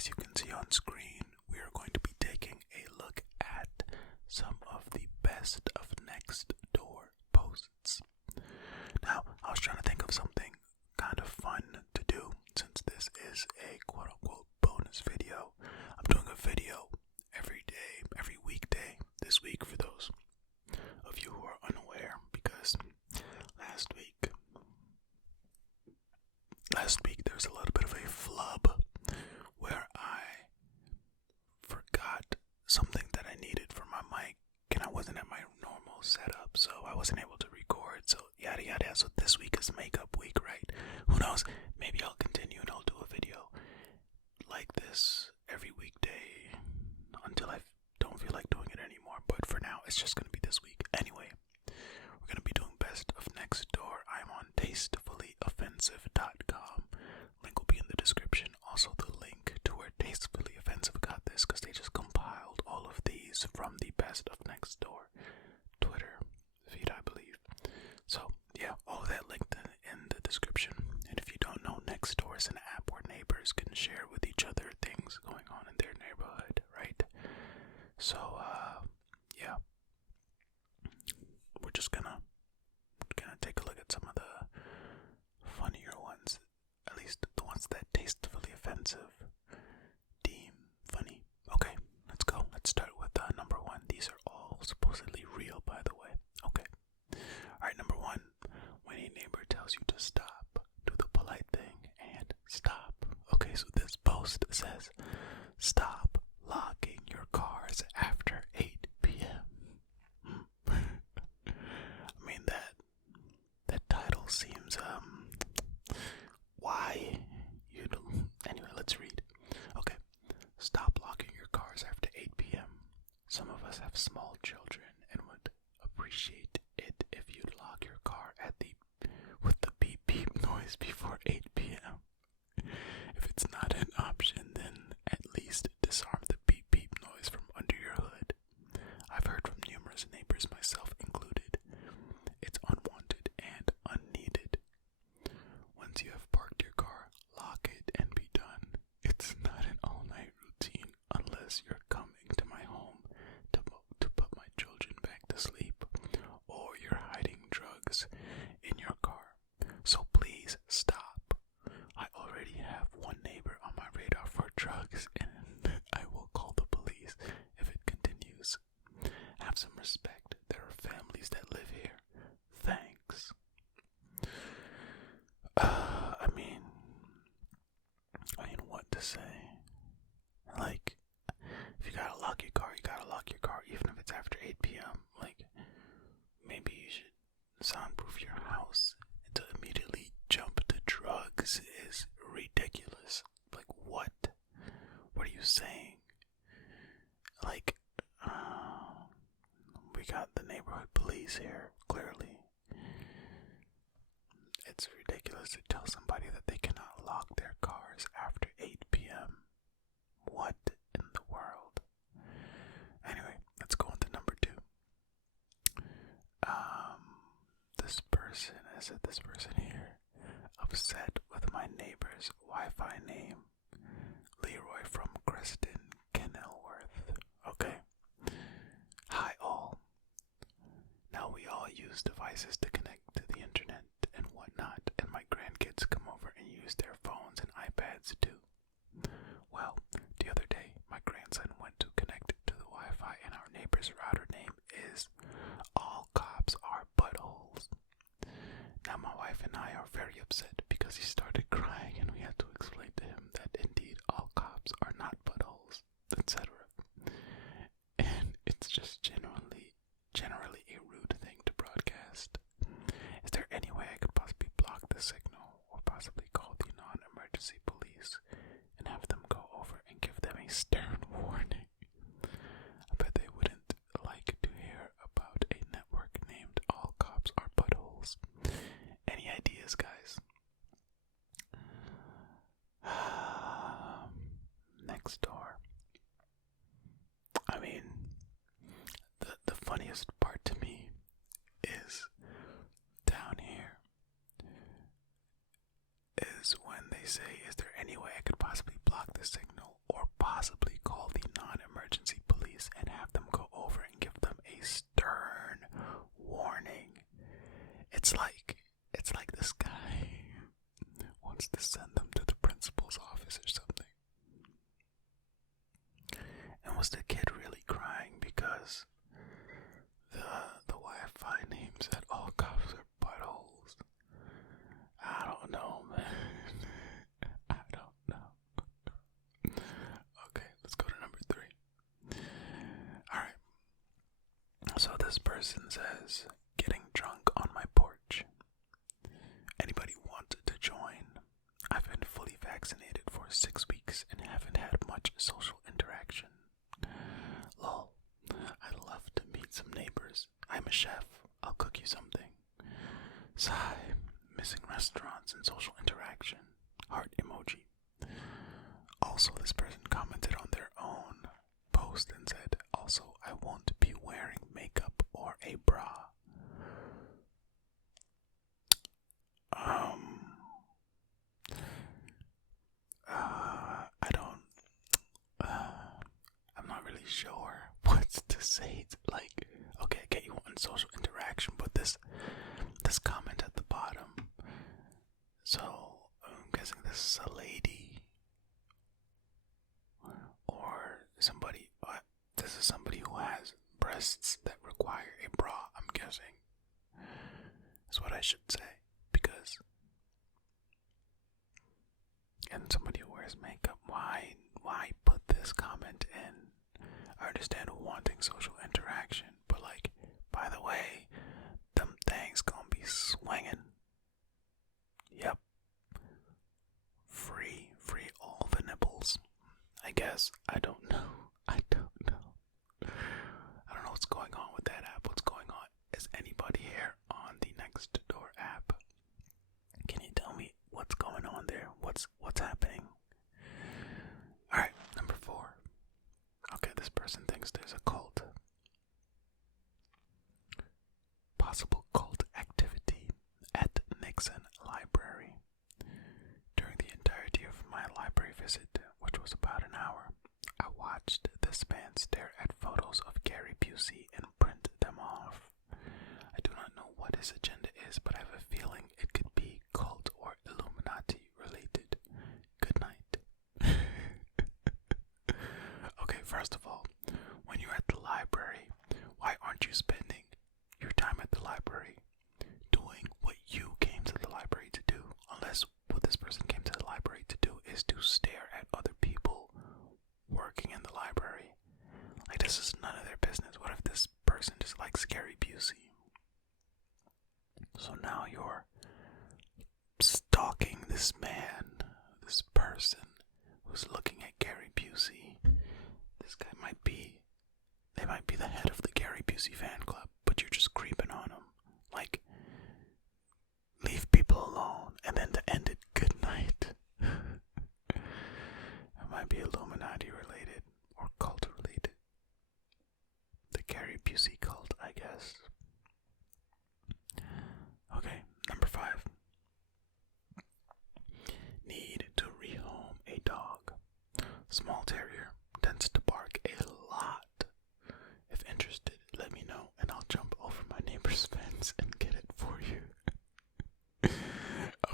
as you can see on screen, we are going to be taking a look at some of the best of next door posts. Now, I was trying to think of something kind of fun to do since this is a quote-unquote bonus video. I'm doing a video every day, every weekday this week for those of you who are unaware, because last week there was a little bit of a flub where I forgot something that I needed for my mic and I wasn't at my normal setup, so I wasn't able to record, so yada yada. So this week is makeup week, right? Who knows, maybe I'll continue and I'll do a video like this every weekday until I don't feel like doing it anymore, but for now it's just gonna be this week. Anyway, we're gonna be doing best of next door. I'm on tastefully.offensive.com. Link will be in the description. Also the link to where Tastefully Offensive got this, because they just compiled all of these from the best of next door Twitter feed, I believe. So yeah, all of that linked in the description. And if you don't know, Nextdoor is an app where neighbors can share with each other things going on in their neighborhood, right? So yeah, we're just gonna take a look at some of the funnier ones, at least the ones that Tastefully Offensive deem funny. Okay, let's go. Let's start with number one. These are all supposedly real, by the way. Okay. Alright, number one. When a neighbor tells you to stop, do the polite thing and stop. Okay, so this post says, stop locking your cars after 8 p.m. I mean, that title seems, why you don't. Anyway, let's read. Okay. Stop locking your cars after 8 p.m. Some of us have small children and would appreciate it if you'd lock your car with the beep beep noise before 8 p.m. If it's not an option, then at least disarm the beep beep noise from under your hood. I've heard from numerous neighbors, myself included. It's unwanted and unneeded. Once you have parked your car, lock it and be done. It's not an all-night routine unless you're coming to my home to put my children back to sleep, or you're hiding drugs in your car. So please stop. I already have one neighbor on my radar for drugs, and I will call the police if it continues. Have some respect. There are families that live here. Thanks. I mean, what to say? Like, if you gotta lock your car, you gotta lock your car, even if it's after 8 p.m. Like, maybe you should soundproof your house. To immediately jump to drugs is ridiculous. Like, what? What are you saying? Like, we got the neighborhood police here, clearly. It's ridiculous to tell somebody that they cannot lock their cars after 8 p.m. What in the world? Anyway, let's go on to number two. This person here, upset with my neighbor's Wi-Fi name, Leroy from Creston, Kenilworth. Okay. Hi all. Now we all use devices to connect to the internet and whatnot, and my grandkids come over and use their phones and iPads too. Well, the other day, my grandson went to connect to the Wi-Fi, and our neighbor's router name is All Cops Are Buttholes. Now my wife and I are very upset because he started crying, and we had to explain to him that indeed all cops are not buttholes, etc. And it's just generally a rude thing to broadcast. Is there any way I could possibly block the signal, or possibly call the non-emergency police and have them go over and give them a stern warning? I bet they wouldn't like to hear about a network named All Cops Are Buttholes. Any ideas, guys? Next door. I mean, the funniest part to me is down here is when they say, is there any way I could possibly block the signal or possibly call the non-emergency police and have them go over and give them a stern warning. It's like this guy wants to send them to the principal's office or something. And was the kid really crying because the Wi-Fi name said all cops are buttholes? I don't know, man. I don't know. Okay, let's go to number 3. Alright. So this person says, getting drunk on my porch. Anybody want to join? I've been fully vaccinated for 6 weeks and haven't had much social interaction. Lol. I'd love to meet some neighbors. I'm a chef. I'll cook you something. Sigh. Missing restaurants and social interaction. Heart emoji. Also, this person commented on their own post and said, also, I won't be wearing makeup or a bra. I'm not really sure what to say. Like, okay, I get you want social interaction, but this comment at the bottom. So I'm guessing this is a lady or somebody. This is somebody who has breasts that require a bra. I'm guessing is what I should say, because and somebody who wears makeup. Why put this comment in? I understand wanting social interaction, but like, by the way, them things gonna be swinging. Yep. Free all the nipples. I guess. I don't know. I don't know what's going on with that app. What's going on? Is anybody here on the Next Door app? Can you tell me what's going on there? What's happening? Alright, number 4. Okay, this person thinks there's a cult. Possible cult activity at Nixon Library. During the entirety of my library visit, which was about an hour, I watched this man stare at photos of Gary Busey and print them off. I do not know what his agenda is, but I have a feeling it could be cult or Illuminati related. Good night. Okay, first of all, when you're at the library, why aren't you spending your time at the library doing what you came to the library to do? Unless what this person came to the library to do is to stare at other people working in the library. Like, this is none of their business. What if this person just likes Gary Busey? So now you're stalking this man, this person who's looking at Gary Busey. This guy they might be the head of the Gary Busey fan club, but you're just creeping on him. Like, leave people alone, and then to end it, good night. It might be Illuminati related or cult related. The Gary Busey cult, I guess. Okay, number 5. Need to rehome a dog. Small terrier, tends to bark a lot. If interested, let me know and I'll jump over my neighbor's fence and get it for you.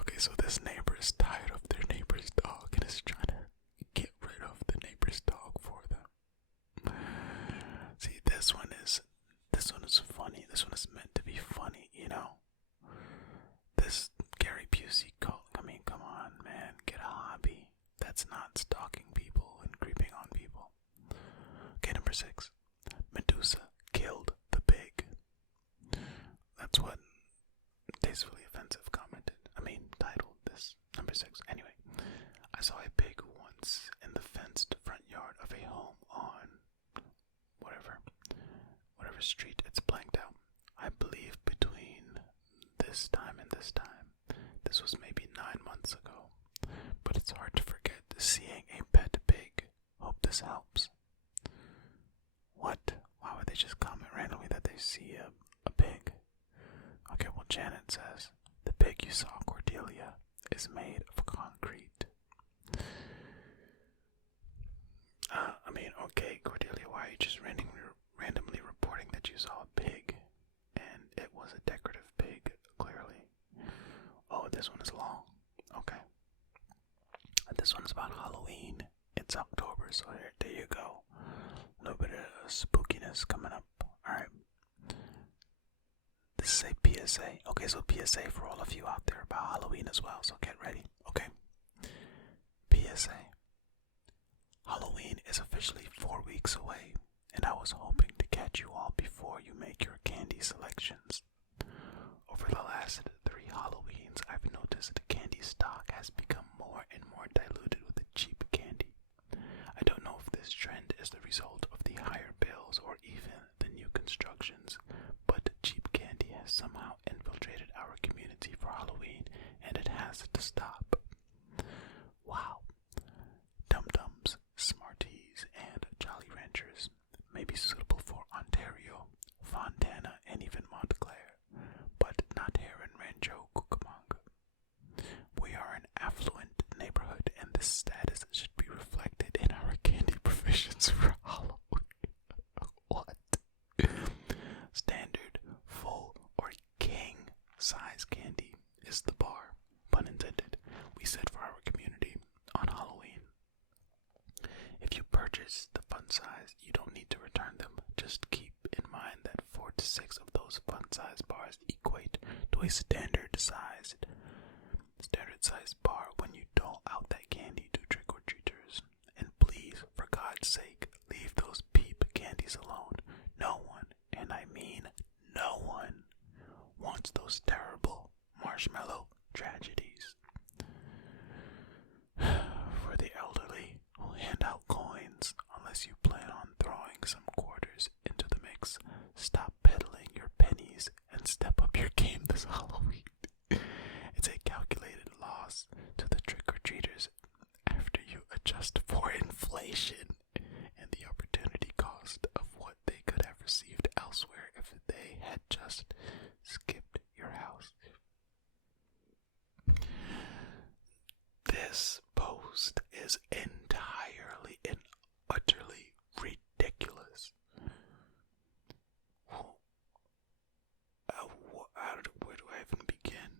Okay, so this neighbor is tired of their neighbor's dog and is trying to get rid of the neighbor's dog for them. See, this one is funny. This one is meant to be funny, you know. This Gary Busey cult. I mean, come on, man, get a hobby. That's not stalking people and creeping on people. Okay, number 6. Medusa killed the pig. That's what Tastefully Offensive titled this. Number 6. Anyway, I saw a pig once in the fenced front yard of a home on whatever street it's blanked out. I believe between this time and this time. This was maybe 9 months ago. But it's hard to forget seeing a pet pig. Hope this helps. What? Why would they just comment randomly that they see a pig? Okay, well, Janet says, the pig you saw, Cordelia, is made of concrete. this one's about Halloween. It's October, so there you go. A little bit of spookiness coming up. Alright. This is a PSA. Okay, so PSA for all of you out there about Halloween as well, so get ready. Okay. PSA. Halloween is officially 4 weeks away, and I was hoping to catch you all before you make your candy selections. Over the last 3 Halloweens, I've noticed the candy stock has become more and more diluted with the cheap candy. I don't know if this trend is the result of the higher bills or even the new constructions, but cheap candy has somehow infiltrated our community for Halloween, and it has to stop. Wow. Dum-Dums, Smarties, and Jolly Ranchers may be suitable for Ontario, Fontana, and even Montclair, but not here in Rancho Cucamonga. We are an affluent neighborhood, and this status should be reflected in our candy provisions for Halloween. What? Standard, full, or king size candy is the bar, pun intended, we set for our community on Halloween. If you purchase the fun size, you don't need to return them. Just keep in mind that 4 to 6 of those fun size bars equate to a standard sized bar when you dole out that candy to trick-or-treaters. And please, for God's sake, leave those peep candies alone. No one, and I mean no one, wants those terrible marshmallow tragedies. For the elderly who hand out coins, unless you plan on throwing some quarters into the mix, stop peddling your pennies and step up your game this Halloween. It's a calculated loss to the trick-or-treaters after you adjust for inflation and the opportunity cost of what they could have received elsewhere if they had just skipped your house. This post is entirely and utterly ridiculous. Where do I even begin?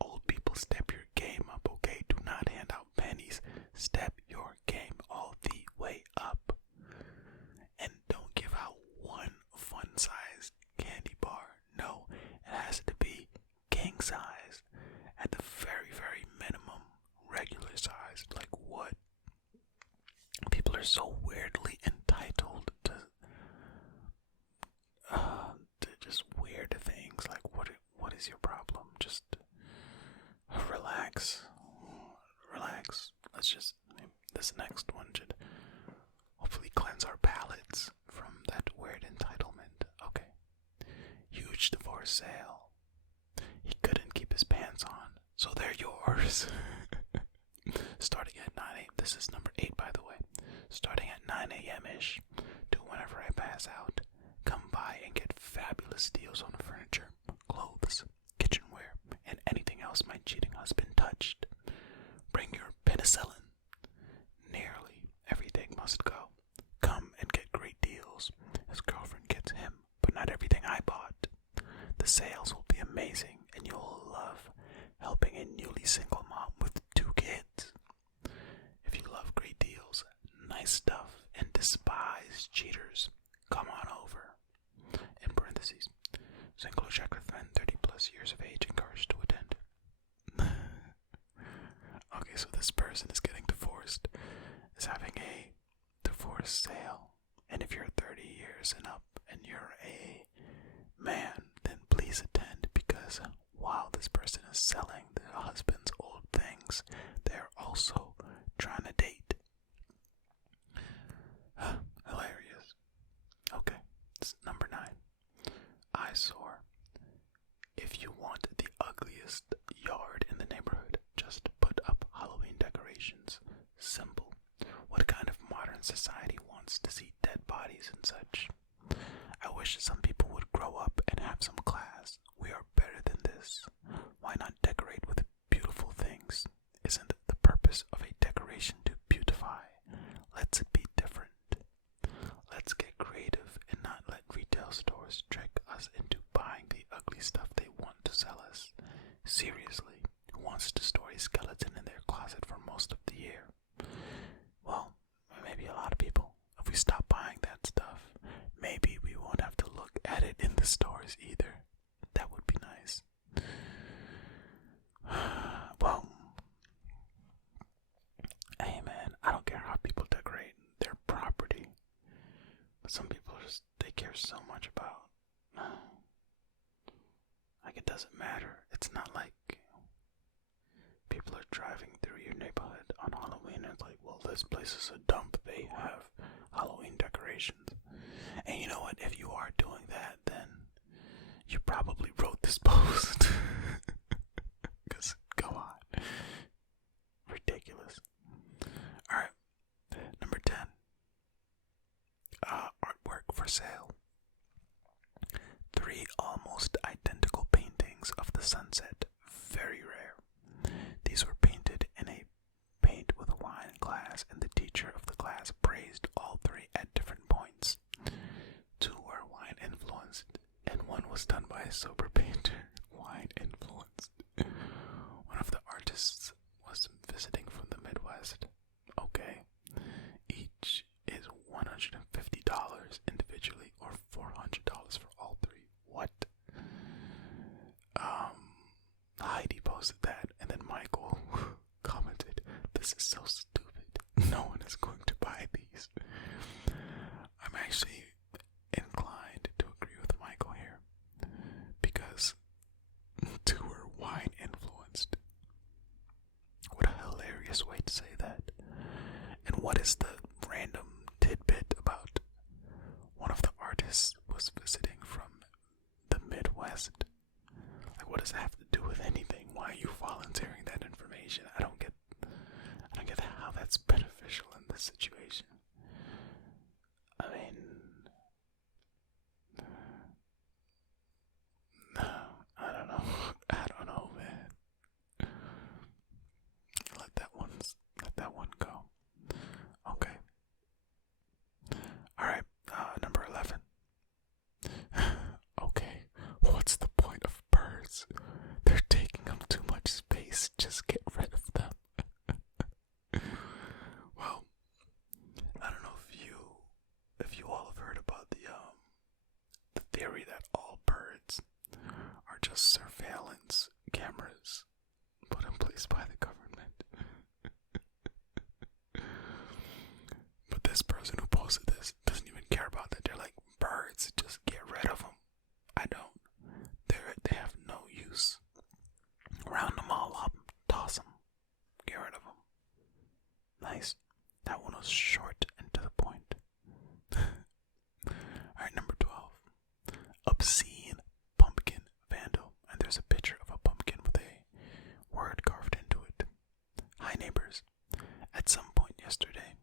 Old people, step your game up, okay? Do not hand out pennies. Step your game all the way up. And don't give out one fun-sized candy bar. No, it has to be king size. At the very, very minimum, regular size. Like what? People are so weirdly entitled to just weird things. Like what is your problem? Just relax. This next one should hopefully cleanse our palates from that weird entitlement. Okay. Huge divorce sale. He couldn't keep his pants on, so they're yours. Starting at 9 a.m. This is number 8, by the way. Starting at 9 a.m.-ish to whenever I pass out. Come by and get fabulous deals on furniture, clothes, kitchenware, and anything else my cheating husband touched. Bring your penicillin. Nearly everything must go. Come and get great deals. His girlfriend gets him, but not everything I bought. The sales will be amazing, and you'll love helping a newly single mom with 2 kids. If you love great deals, nice stuff, and despise cheaters, come on over. In parentheses, single check with men 30 plus years of age encouraged to attend. Okay, so this person is getting divorced, is having a divorce sale, and if you're 30 years and up and you're a man, then please attend, because while this person is selling their husband's old things, they're also trying to date. Hilarious. Okay, it's number 9. Eyesore. If you want the ugliest yard in the neighborhood, just put up Halloween decorations. Simple. What kind of modern society wants to see dead bodies and such? I wish some people would grow up and have some class. We are better than this. Why not decorate with beautiful things? Isn't the purpose of a decoration to beautify? Let's be different. Let's get creative and not let retail stores trick us into buying the ugly stuff they want to sell us. Seriously, who wants to store a skeleton in their closet for most of the year? some people they care so much about. Like, it doesn't matter. It's not like people are driving through your neighborhood on Halloween and it's like, well, this place is a dump. They have Halloween decorations. And you know what? If you are doing that, then you probably wrote this post. Because, come on. Ridiculous. Alright. Number 10. Artwork for sale. 3 almost identical paintings of the sunset. Very rare. These were painted in a paint with wine glass, and the teacher of the class praised all 3 at different points. 2 were wine influenced, and 1 was done by a sober painter. Wine influenced. One of the artists was visiting from the Midwest. Okay. Each is $150 individually, or $400 for all 3. What? Heidi posted that, and then Michael commented, "This is so stupid. No one is going to buy these." I'm actually inclined to agree with Michael here, because 2 were wine influenced. What a hilarious way to say that. And what is the random tidbit about one of the artists was visiting from the Midwest? Like, what does that have to do with anything? Why are you volunteering that information? I don't get how that's beneficial in this situation. I mean, no, I don't know, man. Let that one go. Okay. Alright, number 11. Okay, what's the point of birds? They're taking up too much space. Just get rid of them. Well, I don't know if you all have heard about the theory that all birds are just surveillance cameras put in place by the government. But this person who posted this doesn't even care about that. They're like, birds, just get rid of them. I don't. They have no use. Round them all up, toss them, get rid of them. Nice. That one was short and to the point. Alright, number 12. Obscene pumpkin Vandal. And there's a picture of a pumpkin with a word carved into it. Hi, neighbors. At some point yesterday,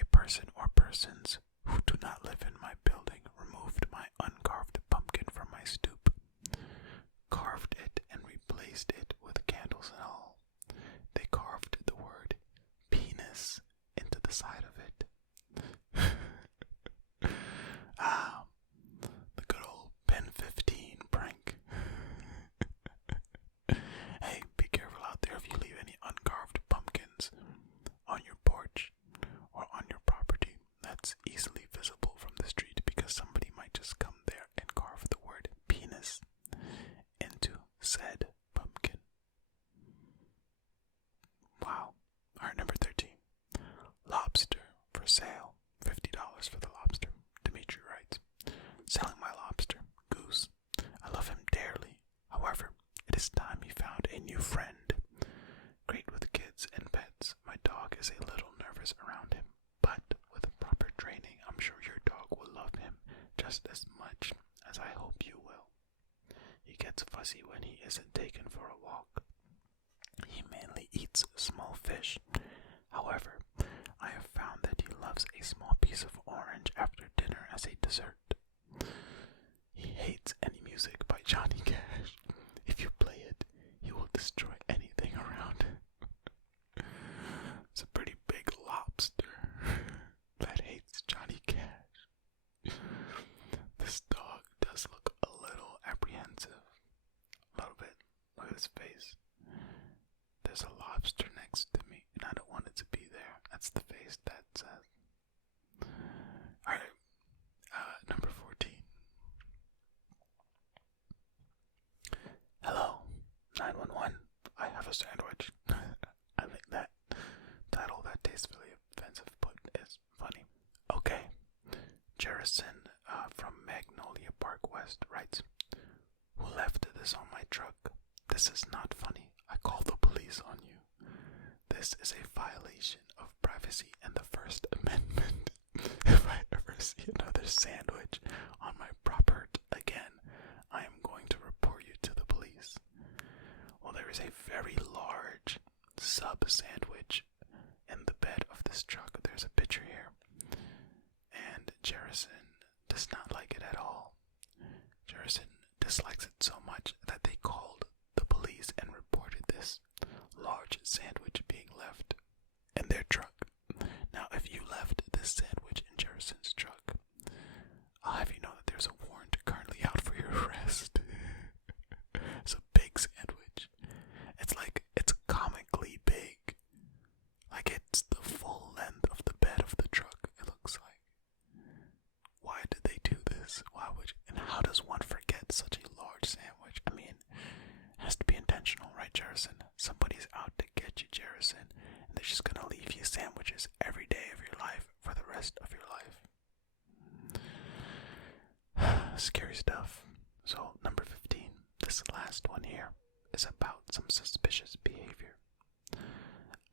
a person or persons who do not live in my building removed my uncarved pumpkin from my stoop, carved it, and replaced it with candles and all. They carved the word penis into the side of it. The good old Pen 15 prank. Hey, be careful out there if you leave any uncarved pumpkins on your porch or on your property. That's easily visible from the street, because somebody might just come there and carve the word penis into said pumpkin. Wow. Alright, number 13. Lobster for sale. $50 for the lobster. Dimitri writes, selling my lobster, Goose. I love him dearly. However, it is time he found a new friend. Great with kids and pets. My dog is a little nervous around him, but with proper training, I'm sure your dog will love him just as much as I hope you will. He gets fussy when he isn't taken for a walk. He mainly eats small fish. However, I have found that he loves a small piece of orange after dinner as a dessert. He hates any music by Johnny Cash. If you play it, he will destroy anything around him. It's a pretty big lobster that hates Johnny Cash. This dog does look a little apprehensive. A little bit. Look at his face. There's a lobster next to me, and I don't want it to be there. That's the face that says. Alright. Number 14. Hello, 911. I have a sandwich. I think that title, that tastefully offensive, but is funny. Okay. Jerison from Magnolia Park West writes, "Who left this on my truck? This is not funny. I call the police on you. This is a violation of privacy and the First Amendment. If I ever see another sandwich on my property again, I am going to report you to the police." Well, there is a very large sub sandwich in the bed of this truck. There's a picture here. And Jerison does not like it at all. Jerison dislikes it so much that they called the police and reported this large sandwich being left in their truck. Now, if you left this sandwich in Jerison's truck, I'll have you know that there's a warrant currently out for your arrest. It's a big sandwich. It's comically big. Like it's the full length of the bed of the truck, it looks like. Why did they do this? And how does one forget such a large sandwich? I mean, it has to be intentional, right, Jerison? Somebody's out to get you, Jerison, and they're just gonna leave you sandwiches every day of your life for the rest of your life. Scary stuff. So, number 15, this last one here, is about some suspicious behavior.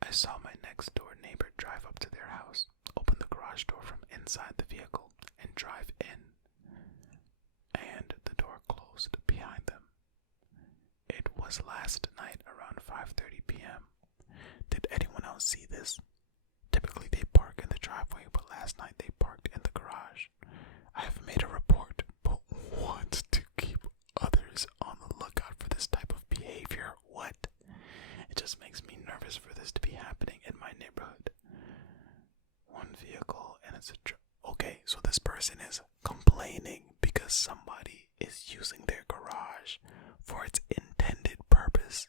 I saw my next door neighbor drive up to their house, open the garage door from inside the vehicle, and drive in, and the door closed behind them. It was last night around 5:30 p.m. Did anyone else see this? Typically they park in the driveway, but last night they parked in the garage. I have made a report, but want to keep others on the lookout for this type of behavior. What? It just makes me nervous for this to be happening in my neighborhood. One vehicle and it's a okay, so this person is complaining because somebody is using their garage for its intended purpose.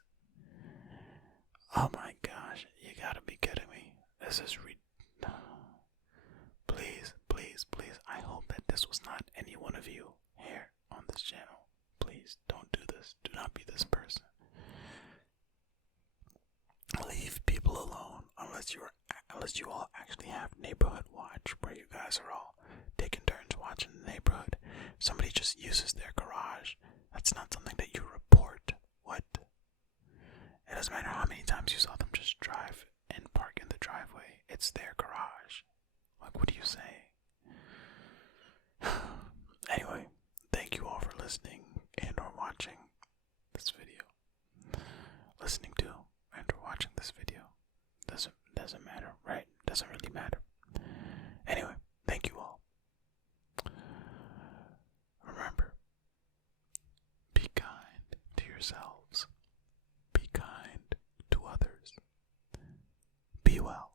Oh my gosh, you gotta be kidding me. This is Please, please, please, I hope that this was not any one of you here on this channel. Please, don't do this. Do not be this person. Leave people alone unless you all actually have neighborhood watch, where you guys are all taking turns watching the neighborhood. Somebody just uses their garage. That's not something that you report. What? It doesn't matter how many times you saw them just drive and park in the driveway. It's their garage. Like, what do you say? Anyway, thank you all for listening and or watching this video. Listening to and or watching this video. Doesn't matter, right? Doesn't really matter. Anyway, thank you all. Remember, be kind to yourselves. Be kind to others. Be well.